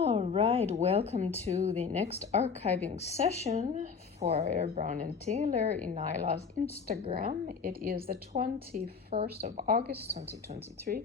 All right, welcome to the next archiving session for Brownin Taylor in ENYELAH's Instagram. It is the 21st of August 2023.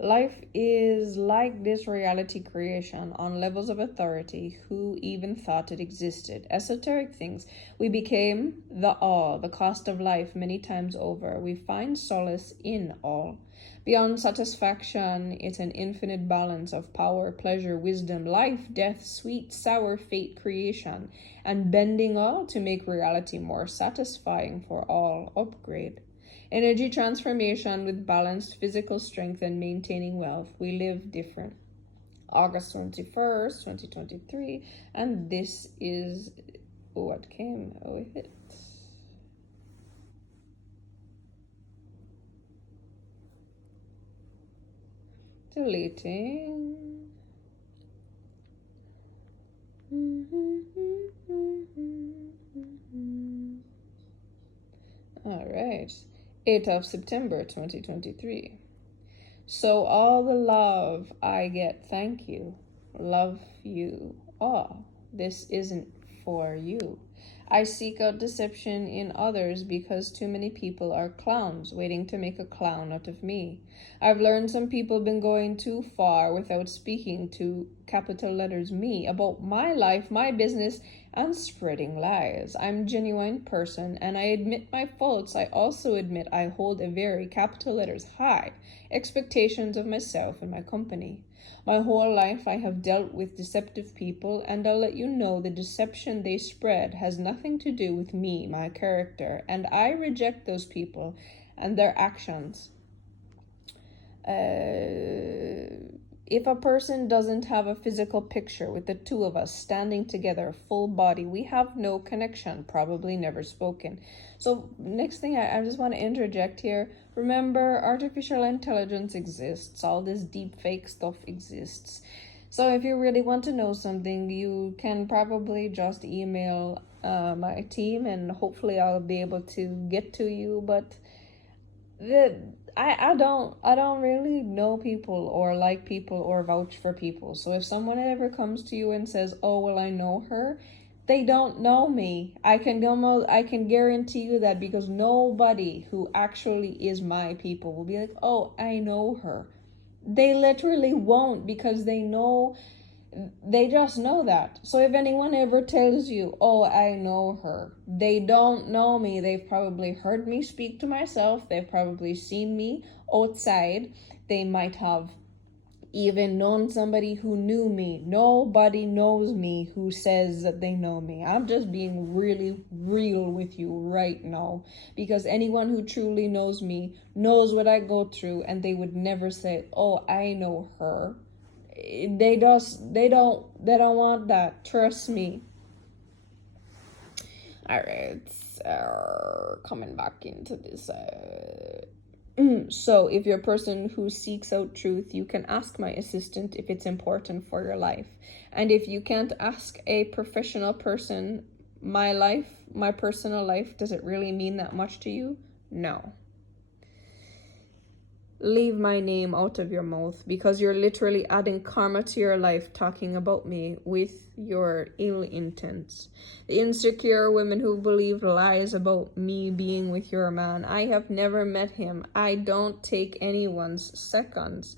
Life is like this reality creation on levels of authority. Who even thought it existed? Esoteric things. We became the all, the cost of life many times over. We find solace in all. Beyond satisfaction, it's an infinite balance of power, pleasure, wisdom, life, death, sweet, sour, fate, creation, and bending all to make reality more satisfying for all. Upgrade. Energy transformation with balanced physical strength and maintaining wealth. We live different. August 21st, 2023. And this is what came with it. Deleting. All right. 8th of September 2023. So all the love I get, thank you. Love you. Oh, this isn't for you. I seek out deception in others because too many people are clowns waiting to make a clown out of me. I've learned some people been going too far without speaking to capital letters me about my life, my business, and spreading lies. I'm a genuine person and I admit my faults. I also admit I hold a very capital letters high expectations of myself and my company. My whole life I have dealt with deceptive people, and I'll let you know the deception they spread has nothing to do with me, my character, and I reject those people and their actions. If a person doesn't have a physical picture with the two of us standing together, full body, we have no connection, probably never spoken. So next thing I just want to interject here. Remember, artificial intelligence exists. All this deep fake stuff exists. So if you really want to know something, you can probably just email my team and hopefully I'll be able to get to you. But I don't really know people or like people or vouch for people. So if someone ever comes to you and says, "Oh well, I know her," they don't know me. I can guarantee you that, because nobody who actually is my people will be like, "Oh, I know her." They literally won't, because they just know that. So if anyone ever tells you, "Oh, I know her," they don't know me. They've probably heard me speak to myself. They've probably seen me outside. They might have even known somebody who knew me. Nobody knows me who says that they know me. I'm just being really real with you right now, because anyone who truly knows me knows what I go through, and they would never say, "Oh, I know her." They don't want that. Trust me. All right, coming back into this. So if you're a person who seeks out truth, you can ask my assistant if it's important for your life. And if you can't ask a professional person, my personal life, does it really mean that much to you? No. Leave my name out of your mouth, because you're literally adding karma to your life talking about me with your ill intents. The insecure women who believe lies about me being with your man. I have never met him. I don't take anyone's seconds.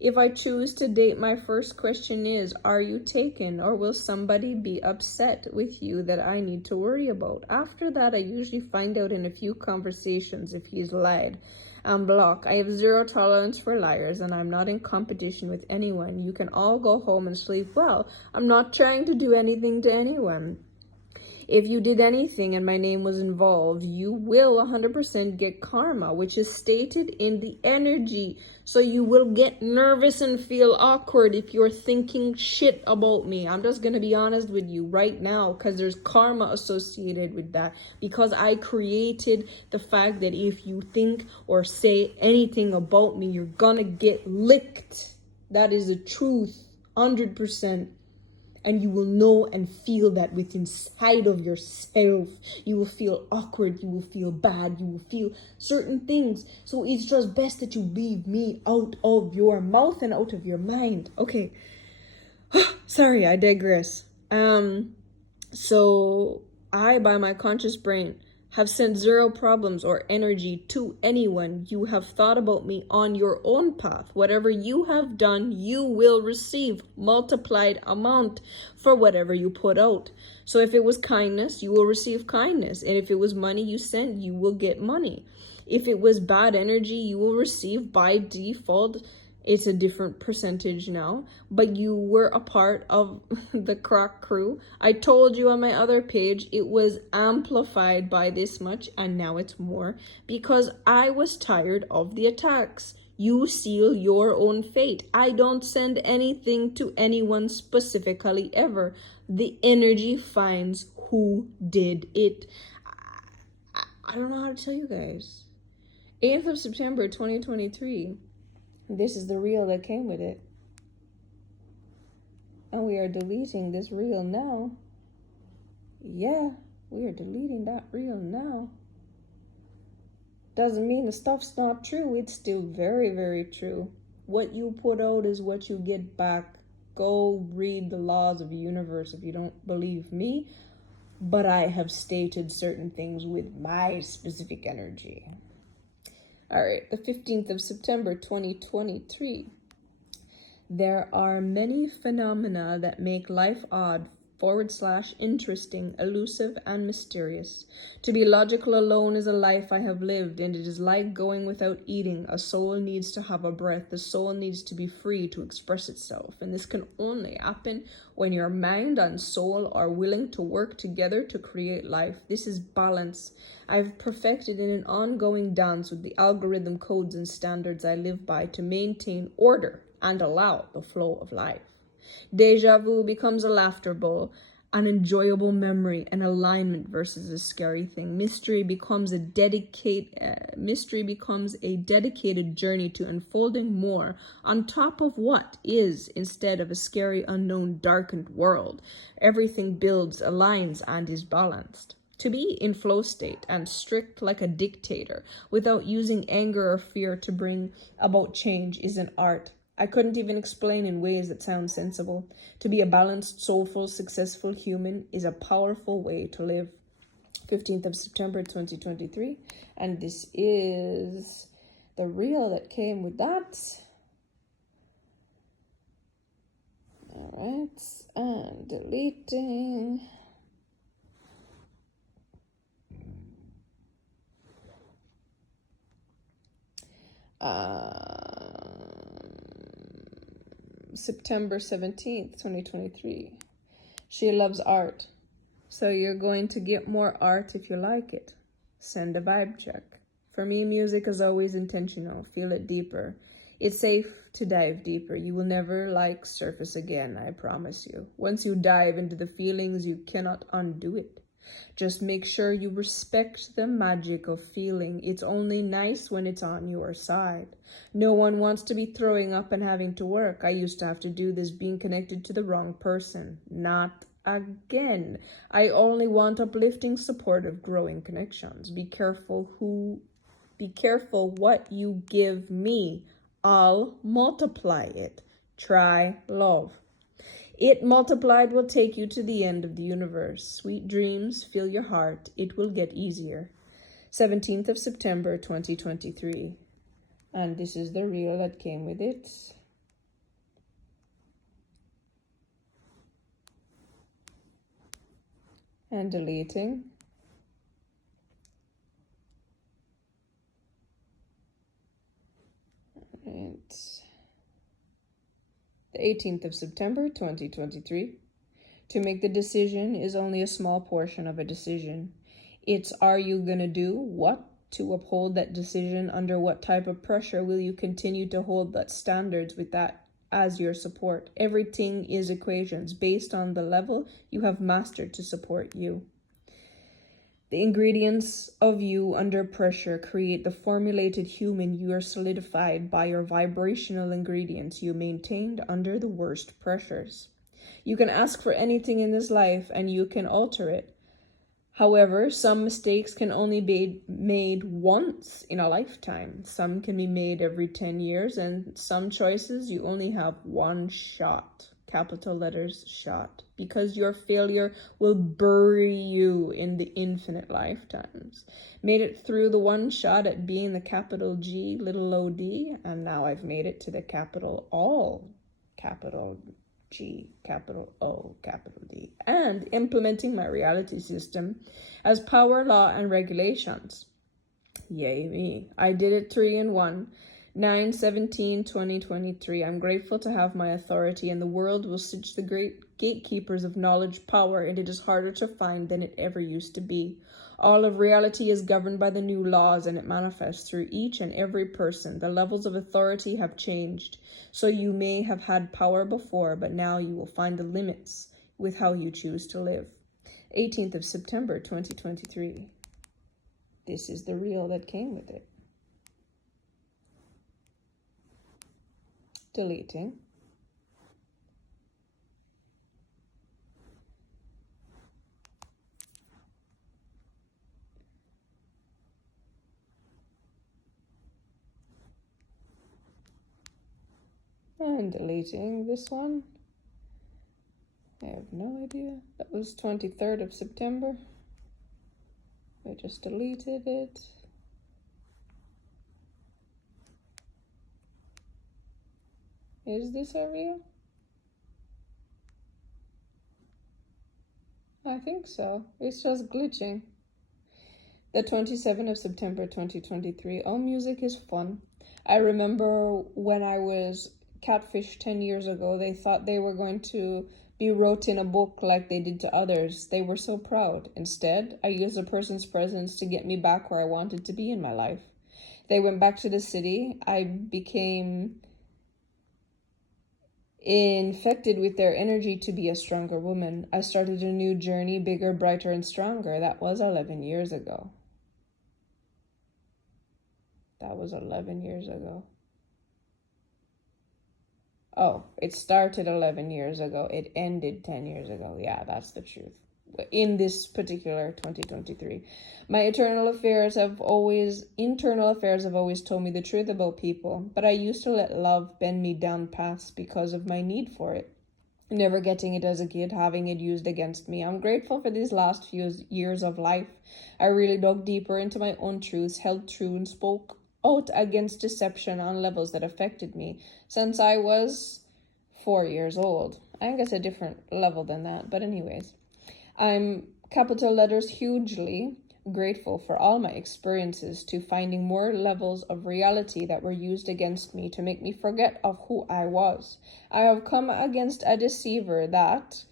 If I choose to date, my first question is, are you taken, or will somebody be upset with you that I need to worry about? After that, I usually find out in a few conversations if he's lied. And block. I have zero tolerance for liars, and I'm not in competition with anyone. You can all go home and sleep well. I'm not trying to do anything to anyone. If you did anything and my name was involved, you will 100% get karma, which is stated in the energy. So you will get nervous and feel awkward if you're thinking shit about me. I'm just going to be honest with you right now, because there's karma associated with that. Because I created the fact that if you think or say anything about me, you're going to get licked. That is the truth, 100%. And you will know and feel that within inside of yourself. You will feel awkward, you will feel bad, you will feel certain things. So it's just best that you leave me out of your mouth and out of your mind. Okay. Sorry, I digress. So I, by my conscious brain, have sent zero problems or energy to anyone. You have thought about me on your own path. Whatever you have done, you will receive multiplied amount for whatever you put out. So if it was kindness, you will receive kindness. And if it was money you sent, you will get money. If it was bad energy, you will receive by default. It's a different percentage now, but you were a part of the crack crew. I told you on my other page it was amplified by this much, and now it's more because I was tired of the attacks. You seal your own fate. I don't send anything to anyone specifically ever. The energy finds who did it. I don't know how to tell you guys. 8th of September 2023. This is the reel that came with it. And we are deleting this reel now. Yeah, we are deleting that reel now. Doesn't mean the stuff's not true. It's still very, very true. What you put out is what you get back. Go read the laws of the universe if you don't believe me. But I have stated certain things with my specific energy. All right, the 15th of September, 2023. There are many phenomena that make life odd, / interesting, elusive, and mysterious. To be logical alone is a life I have lived, and it is like going without eating. A soul needs to have a breath. The soul needs to be free to express itself, and this can only happen when your mind and soul are willing to work together to create life. This is balance. I've perfected in an ongoing dance with the algorithm codes and standards I live by to maintain order and allow the flow of life. Deja vu becomes a laughter bowl, an enjoyable memory, an alignment versus a scary thing. Mystery becomes a dedicated journey to unfolding more on top of what is, instead of a scary, unknown, darkened world. Everything builds, aligns, and is balanced. To be in flow state and strict like a dictator without using anger or fear to bring about change is an art. I couldn't even explain in ways that sound sensible. To be a balanced, soulful, successful human is a powerful way to live. 15th of September 2023, and this is the reel that came with that. All right, and deleting. September 17th, 2023. She loves art. So you're going to get more art if you like it. Send a vibe check. For me, music is always intentional. Feel it deeper. It's safe to dive deeper. You will never like surface again, I promise you. Once you dive into the feelings, you cannot undo it. Just make sure you respect the magic of feeling. It's only nice when it's on your side. No one wants to be throwing up and having to work. I used to have to do this being connected to the wrong person. Not again. I only want uplifting, supportive, growing connections. Be careful what you give me. I'll multiply it. Try love. It multiplied will take you to the end of the universe. Sweet dreams, fill your heart. It will get easier. 17th of September, 2023. And this is the reel that came with it. And deleting. And the 18th of September, 2023. To make the decision is only a small portion of a decision. It's, are you gonna do what to uphold that decision? Under what type of pressure will you continue to hold that standards with that as your support? Everything is equations based on the level you have mastered to support you. The ingredients of you under pressure create the formulated human you are solidified by your vibrational ingredients you maintained under the worst pressures. You can ask for anything in this life and you can alter it. However, some mistakes can only be made once in a lifetime. Some can be made every 10 years, and some choices you only have one shot. capital letters, shot, because your failure will bury you in the infinite lifetimes. Made it through the one shot at being the capital G, little o d, and now I've made it to the capital all, capital G, capital O, capital D, and implementing my reality system as power, law, and regulations. Yay me. I did it 3 in 1. 9/17/2023. I'm grateful to have my authority, and the world will stitch the great gatekeepers of knowledge power, and it is harder to find than it ever used to be. All of reality is governed by the new laws, and it manifests through each and every person. The levels of authority have changed, so you may have had power before, but now you will find the limits with how you choose to live. 18th of September 2023. This is the real that came with it. Deleting. And deleting this one. I have no idea. That was 23rd of September. I just deleted it. Is this a real? I think so. It's just glitching. The 27th of September 2023. Oh, music is fun. I remember when I was catfished 10 years ago, they thought they were going to be wrote in a book like they did to others. They were so proud. Instead, I used a person's presence to get me back where I wanted to be in my life. They went back to the city. I became infected with their energy to be a stronger woman. I started a new journey, bigger, brighter, and stronger. That was 11 years ago. That was 11 years ago. Oh, it started 11 years ago. It ended 10 years ago. Yeah, that's the truth. In this particular 2023. My internal affairs have always told me the truth about people, but I used to let love bend me down paths because of my need for it. Never getting it as a kid, having it used against me. I'm grateful for these last few years of life. I really dug deeper into my own truths, held true, and spoke out against deception on levels that affected me since I was 4 years old. I guess a different level than that, but anyways. I'm, capital letters, hugely grateful for all my experiences to finding more levels of reality that were used against me to make me forget of who I was. I have come against a deceiver that,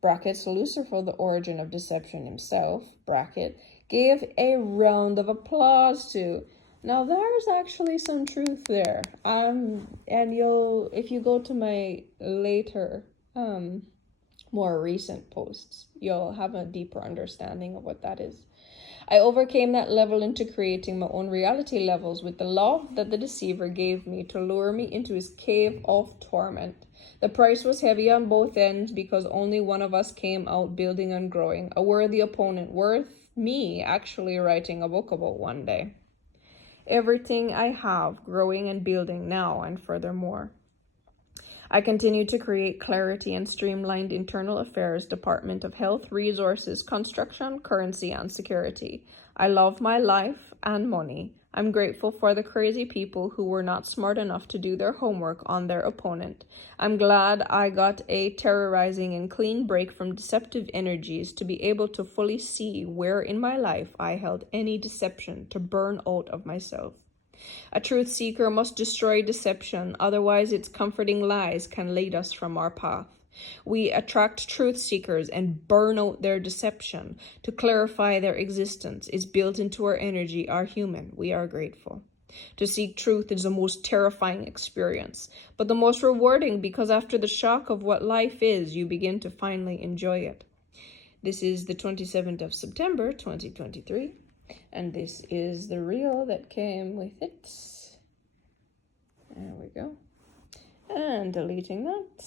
brackets, Lucifer, the origin of deception himself, bracket, gave a round of applause to. Now there's actually some truth there. And if you go to my later, more recent posts, you'll have a deeper understanding of what that is. I overcame that level into creating my own reality levels with the love that the deceiver gave me to lure me into his cave of torment. The price was heavy on both ends because only one of us came out building and growing, a worthy opponent worth me actually writing a book about one day. Everything I have growing and building now and furthermore. I continue to create clarity and streamlined internal affairs, Department of Health, Resources, Construction, Currency, and Security. I love my life and money. I'm grateful for the crazy people who were not smart enough to do their homework on their opponent. I'm glad I got a terrorizing and clean break from deceptive energies to be able to fully see where in my life I held any deception to burn out of myself. A truth seeker must destroy deception, otherwise its comforting lies can lead us from our path. We attract truth seekers and burn out their deception. To clarify their existence is built into our energy, our human. We are grateful. To seek truth is the most terrifying experience, but the most rewarding because after the shock of what life is, you begin to finally enjoy it. This is the 27th of September, 2023. And this is the reel that came with it. There we go. And deleting that.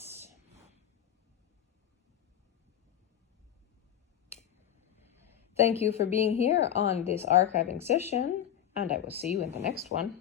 Thank you for being here on this archiving session, and I will see you in the next one.